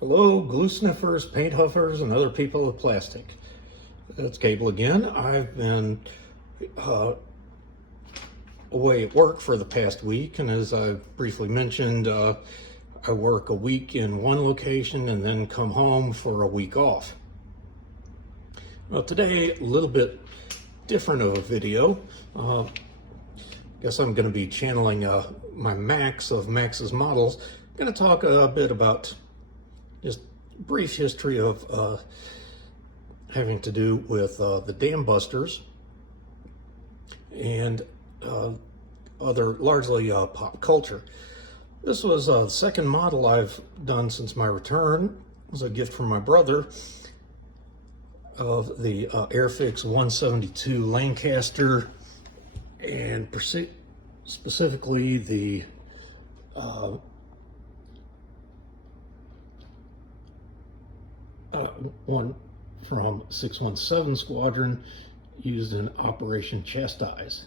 Hello, glue sniffers, paint huffers, and other people with plastic. It's Cable again. I've been away at work for the past week, and as I briefly mentioned, I work a week in one location and then come home for a week off. Well, today, a little bit different of a video. Guess I'm going to be channeling my Max of Max's models. I'm going to talk a bit about just brief history of having to do with the dam busters and other largely pop culture. This was the second model I've done since my return. It was a gift from my brother of the Airfix 172 Lancaster, and specifically the one from 617 Squadron used in Operation Chastise.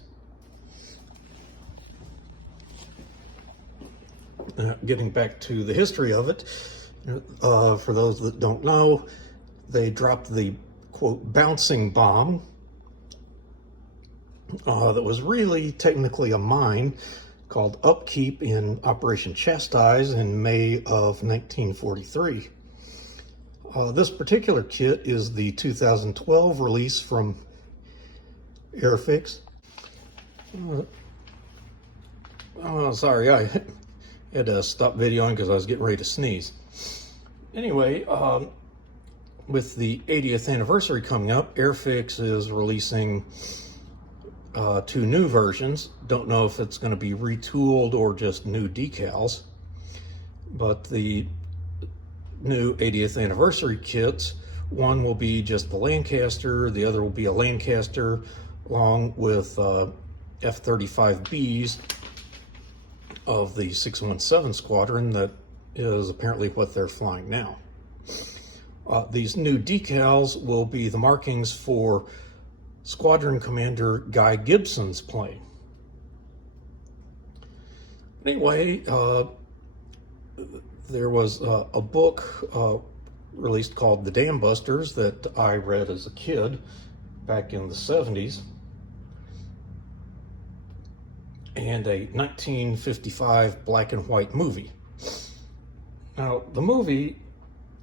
Getting back to the history of it, for those that don't know, they dropped the quote bouncing bomb that was really technically a mine called Upkeep in Operation Chastise in May of 1943. This particular kit is the 2012 release from Airfix. Sorry, I had to stop videoing because I was getting ready to sneeze. Anyway, with the 80th anniversary coming up, Airfix is releasing two new versions. Don't know if it's going to be retooled or just new decals, but the new 80th anniversary kits, one will be just the Lancaster, the other will be a Lancaster along with F-35Bs of the 617 Squadron. That is apparently what they're flying now. These new decals will be the markings for Squadron Commander Guy Gibson's plane. Anyway, there was a book released called The Dam Busters that I read as a kid back in the 70s, and a 1955 black and white movie. Now, the movie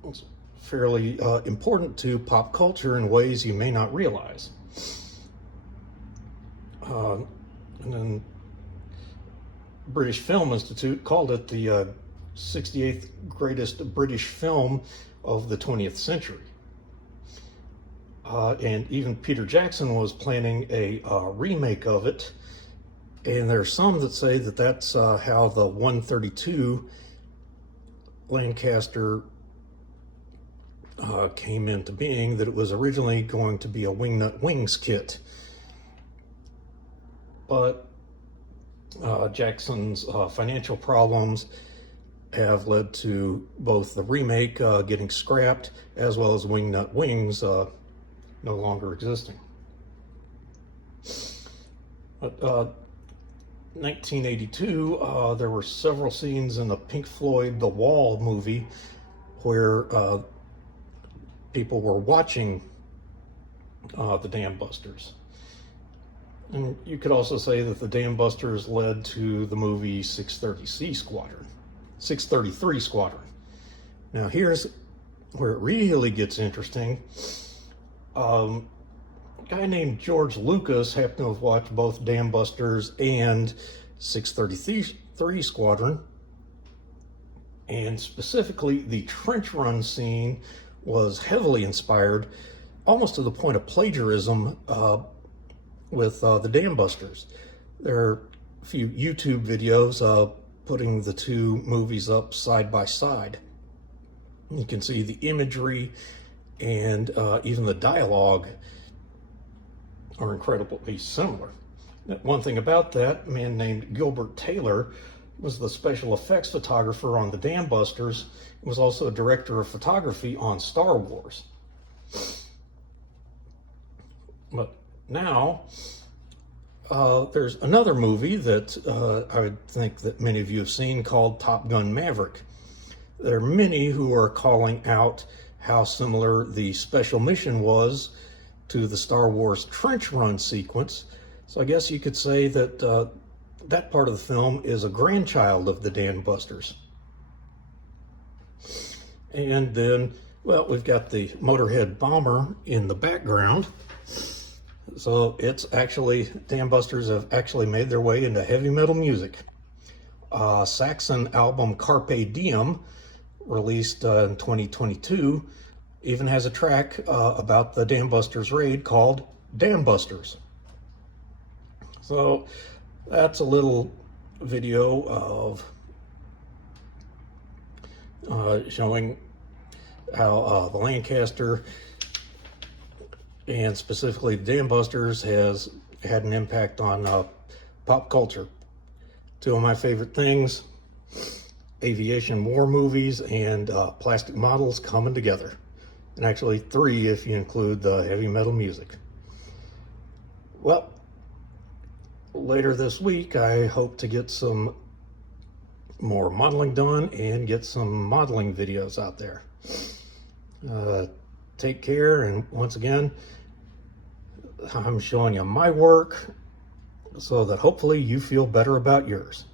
was fairly important to pop culture in ways you may not realize. And then British Film Institute called it the 68th greatest British film of the 20th century. And even Peter Jackson was planning a remake of it. And there are some that say that that's how the 132 Lancaster came into being, that it was originally going to be a wingnut wings kit. But Jackson's financial problems have led to both the remake getting scrapped as well as wingnut wings no longer existing. But 1982, there were several scenes in the Pink Floyd The Wall movie where people were watching the Dam Busters. And you could also say that the Dam Busters led to the movie 633 Squadron. Now here's where it really gets interesting. A guy named George Lucas happened to have watched both Dam Busters and 633 Squadron, and specifically the trench run scene was heavily inspired, almost to the point of plagiarism, with the Dam Busters. There are a few YouTube videos putting the two movies up side by side. You can see the imagery and even the dialogue are incredibly similar. One thing about that, a man named Gilbert Taylor was the special effects photographer on the Dam Busters. He was also a director of photography on Star Wars. But now, there's another movie that I think that many of you have seen called Top Gun Maverick. There are many who are calling out how similar the special mission was to the Star Wars trench run sequence. So I guess you could say that that part of the film is a grandchild of the Dam Busters. And then, well, we've got the Motorhead bomber in the background. So it's actually, Dam Busters have actually made their way into heavy metal music. Saxon album Carpe Diem, released in 2022, even has a track about the Dam Busters raid called Dam Busters. So that's a little video of showing how the Lancaster, and specifically the Dam Busters, has had an impact on pop culture. Two of my favorite things: aviation war movies and plastic models coming together. And actually 3 if you include the heavy metal music. Well, later this week I hope to get some more modeling done and get some modeling videos out there. Take care, and once again, I'm showing you my work so that hopefully you feel better about yours.